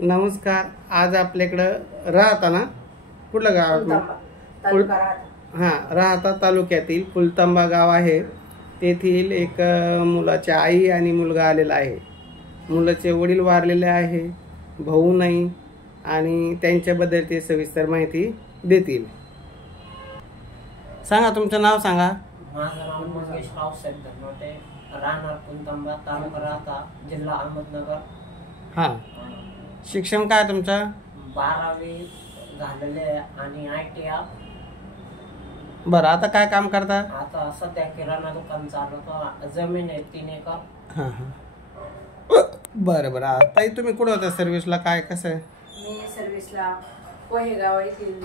नमस्कार. आज आपल्याकडं राहता ना कुठलं गाव? राहता तालुक्यातील फुलतांबा गाव आहे. तेथील एक मुलाच्या आई आणि मुलगा आलेला आहे. मुलाचे वडील वारलेले आहे, भाऊ नाही, आणि त्यांच्याबद्दल ते सविस्तर माहिती देतील. सांगा, तुमचं नाव सांगा. माझं नाव मंगेश रावसाहेब धनवटे, राहणार फुलतांबा, तालुका राहता, जिल्हा अहमदनगर. हां, शिक्षण काय तुमचं? 12वी झालेले आणि ITI. बरं, आता काय काम करता? आता सध्या किराणा दुकान चालवतो. जमीन आहे 3 एकर. हां हां, बरं बरं. आता तुम्ही कुठं होता सर्व्हिसला? काय कसं आहे? मी सर्व्हिसला पोहेगाव येथील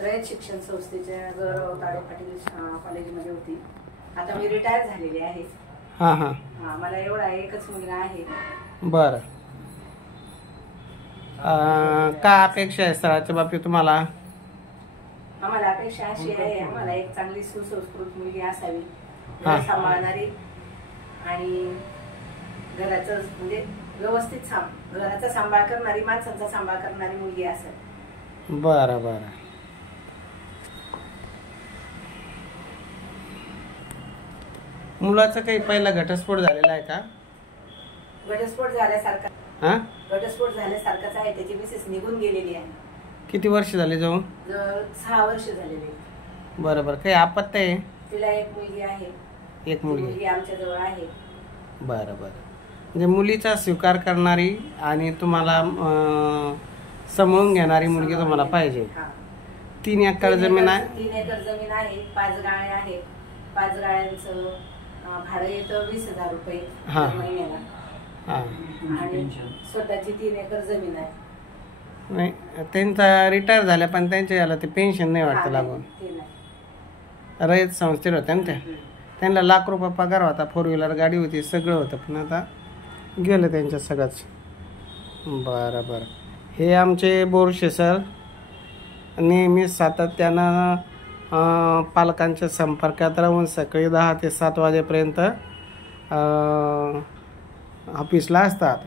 रयत शिक्षण संस्थेच्या गौरव ताडे पाटील कॉलेजमध्ये होती. आता मी रिटायर झालेली आहे. हां हां, मला एवढा एकच मुलगा आहे. बरं. काय अपेक्षा आहे स्थळाच्या बाबतीत तुम्हाला? आम्हाला अपेक्षा अशी आहे, आम्हाला एक चांगली सुसंस्कृत मुलगी असावी, घर सांभाळणारी आणि घराचं म्हणजे व्यवस्थित घराचा सांभाळ करणारी, माणसांचा सांभाळ करणारी मुलगी असावी. बरं बरं. मुलाचा काही पहिला घटस्फोट झालेला आहे का? घटस्फोट झाल्यासारखा आहे. त्याची मिसेस निघून गेलेली आहे. किती वर्ष झाले जाऊन? 6 वर्ष झालेली. बरं बरं. काही आपत्ती आहे? तिला एक मुलगी आहे. एक मुलगी आमच्या जवळ आहे. बरं बरं. म्हणजे मुलीचा स्वीकार करणारी आणि तुम्हाला सांभाळून घेणारी मुलगी तुम्हाला पाहिजे. 3 एकर जमीन आहे. 3 एकर जमीन आहे. 5 गाळे आहेत. 5 गाळ्यांचं भाडं येतं 20,000 रुपये महिन्याला. आणि स्वतःची 3 एकर जमीन आहे. नाही, त्यांचा रिटायर झाल्या पण त्यांच्या याला ते पेन्शन नाही वाटतं लागून. रयत संस्थेत होत्या ना त्यांना लाख रुपये पगार होता, 4 व्हीलर गाडी होती, सगळं होतं, पण आता गेलं त्यांच्या सगळंच. बरं बरं. हे आमचे बोरशे सर नेहमी सातत्यानं पालकांच्या संपर्कात राहून सकाळी 10 ते 7 वाजेपर्यंत ऑफिसला असतात.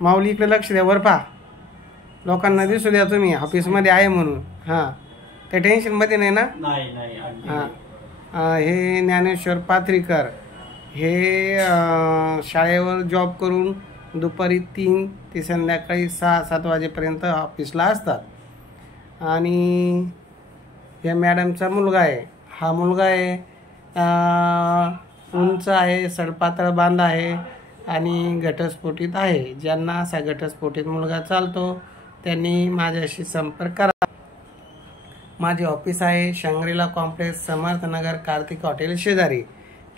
माऊली इकडे लक्ष द्या, वर पहा, लोकांना दिसू द्या तुम्ही ऑफिसमध्ये आहे म्हणून. हां, त्या टेन्शनमध्ये नाही ना? हां, हे ज्ञानेश्वर पाथरीकर हे शाळेवर जॉब करून दुपारी 3 ते संध्याकाळी 6-7 वाजेपर्यंत ऑफिसला असतात. आणि या मॅडमचा मुलगा आहे. हा मुलगा आहे उंच आहे, सडपातळ बांध आहे आणि घटस्फोटित आहे. ज्यांना असा घटस्फोटित मुलगा चालतो त्यांनी माझ्याशी संपर्क करा. माझे ऑफिस आहे Shangrila complex, Samarth Nagar, Kartik hotel शेजारी.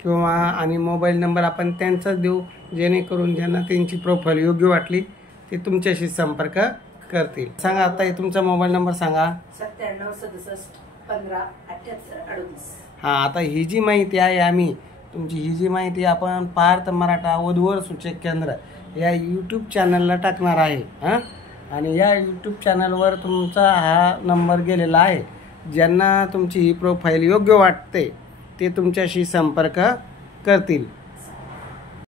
किंवा आणि मोबाईल नंबर आपण त्यांचाच देऊ, जेणेकरून ज्यांना त्यांची प्रोफाईल योग्य वाटली ते तुमच्याशी संपर्क करतील. सांगा आता तुमचा मोबाईल नंबर सांगा. 9767157838. हां, आता ही जी माहिती आहे तुमची ही जी माहिती आपण पार्थ मराठा वधूवर सूचक केंद्र या यूट्यूब चॅनलला टाकणार आहे. हां, आणि या यूट्यूब चॅनलवर तुमचा हा नंबर गेलेला आहे. ज्यांना तुमची ही प्रोफाईल योग्य वाटते ते तुमच्याशी संपर्क करतील.